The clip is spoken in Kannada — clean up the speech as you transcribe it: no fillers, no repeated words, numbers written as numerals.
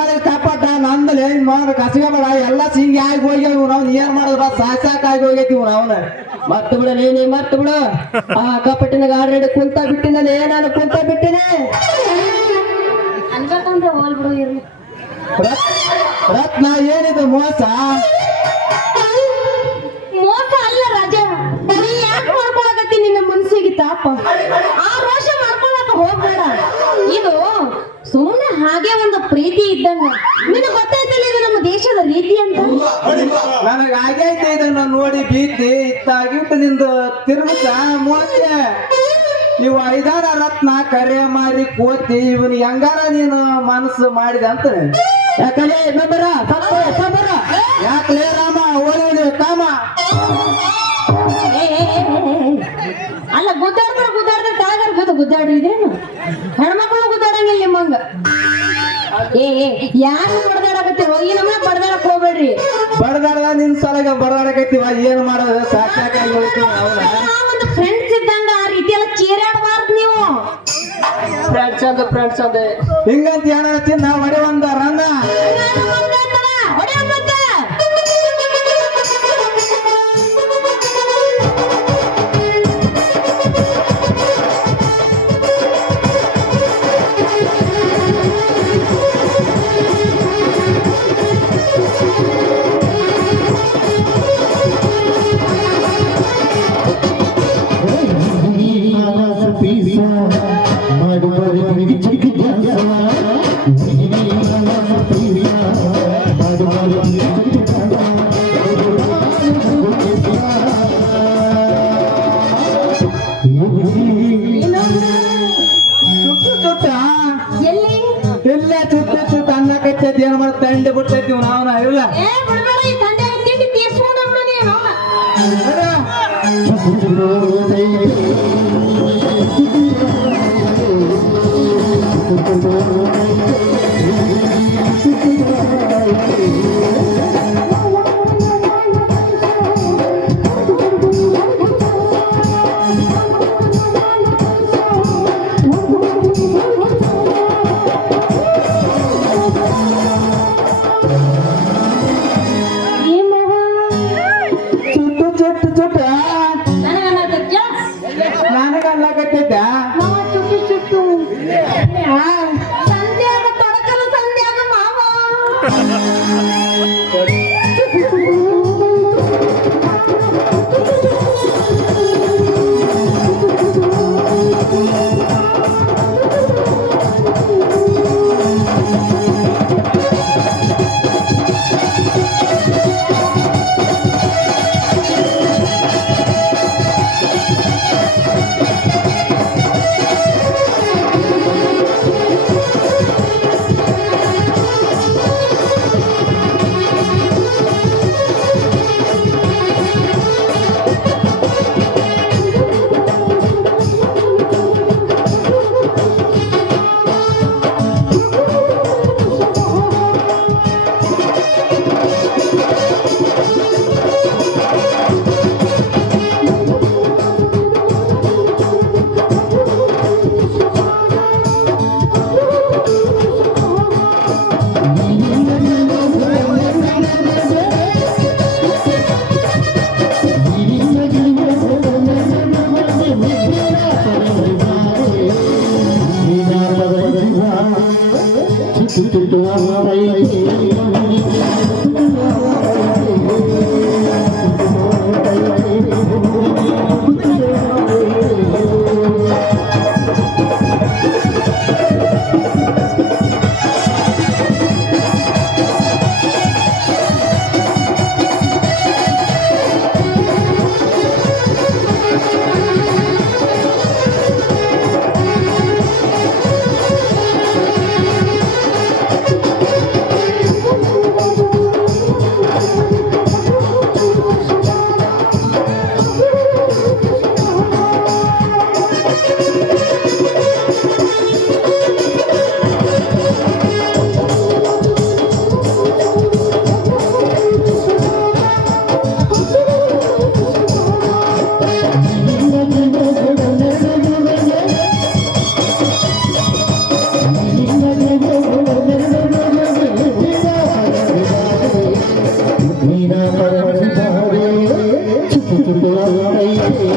ಮಾಡಿದ ಕಾಪಾಟ ನಂದಲ್ಲಿ ಹೆಂಗ್ ಮಾಡ ಕಸಗಬೇಡ ಎಲ್ಲ ಸಿಂಗಿ ಆಗಿ ಹೋಗ್ಯಾವ ನಾವು ಏನ್ ಮಾಡಿದ್ರ ಸಾಕಾಗಿ ಹೋಗೈತಿ ಅವನ ಮತ್ತ ಬಿಡು ನೀನೇ ಮತ್ತ ಬಿಡು ಆ ಕಪಟಿನ ಗಾಡಿ ಕುಂತ ಬಿಟ್ಟಿನೇ ನಾನು ಕುಂತ ಬಿಟ್ಟಿನೇ ಅನ್ಬೇಕಂದ್ರೆ ಹೋಲ್ ಬಿಡು ಇರ್ಲಿ. ರತ್ನ ಏನಿದು ಮೋಸ ಮೋಸ ಅಲ್ಲ ರಾಜ, ನೀ ಯಾಕೆ ಮಾಡ್ಕೊಳಕತ್ತಿ ನಿನ್ನ ಮನ್ಸಿಗೆ ತಾಪ? ಆ ರೋಷ ಮಾಡ್ಕೊಳಕ ಹೋಗ್ಬೇಡ. ಇದು ಸುಮ್ಮನೆ ಹಾಗೆ ಒಂದು ಪ್ರೀತಿ ಇದ್ದಂಗ. ನಿನಗೆ ಗೊತ್ತಾಯ್ತಲ್ಲ ಇದು ನಮ್ಮ ದೇಶದ ರೀತಿ ಅಂತ. ನನಗ ಆಗೈತೆ ಇದನ್ನ ನೋಡಿ ಭೀತಿ ಇತ್ತಾಗಿಟ್ಟು ನಿಂದು ತಿರುಗುತ್ತ ಮೋಸೆ ಇವು ಐದಾರ ರತ್ನ ಕರೆ ಮಾರಿ ಕೋತಿ ಇವನಿಗೆ ಹೆಂಗಾರ ನೀನು ಮನಸ್ಸು ಮಾಡಿದೆ ಅಂತ ಯಾಕಂದ್ರೆ ಇನ್ನೊಬ್ಬರ ಯಾಕಲೇ ರಾಮ ಓಡಿ ಕಾಮ ಅಲ್ಲ ಗುದ್ದಾಡ್ತಾರೆ ತಾಗಾರ ಗುದ್ದಾಡಿದ್ರೇನು? ಹೆಣ್ಮಕ್ಳು ಗುದ್ದಾಡಂಗಿಲ್ಲ ನಿಮ್ಮಂಗ. ಯಾರು ಬಡದಾಡಕತ್ತೀರೋ ಈ ನಮ್ಮ ಬಡದಾಡಕ್ ಹೋಗ್ಬೇಡ್ರಿ. ಬಡದಾಡ ನಿನ್ ಸಲಗ ಬಡದಾಡಕೈತಿವ ಏನ್ ಮಾಡೋದು ಸಾಕಾಗಿ ಒಂದು ಫ್ರೆಂಡ್ಸ್ ಇದ್ದಂಗ ಆ ರೀತಿ ಎಲ್ಲ ಚೀರಾಡಬಾರ್ದು ನೀವು. ಫ್ರೆಂಡ್ಸ್ ಅಂದೆ ಹಿಂಗಂತ ಏನ ಚಿನ್ನ ಹೊಡೆ ಒಂದ ರನ್ನ ಇಲ್ಲೇ ಚುಟ್ಟ ಅನ್ನಕೈತಿ ಏನ್ ಮಾಡಿ ತಂಡಿ ಬಿಡ್ತೈತಿ ನಾವನ ಇಲ್ಲ ಚಿಂತೆ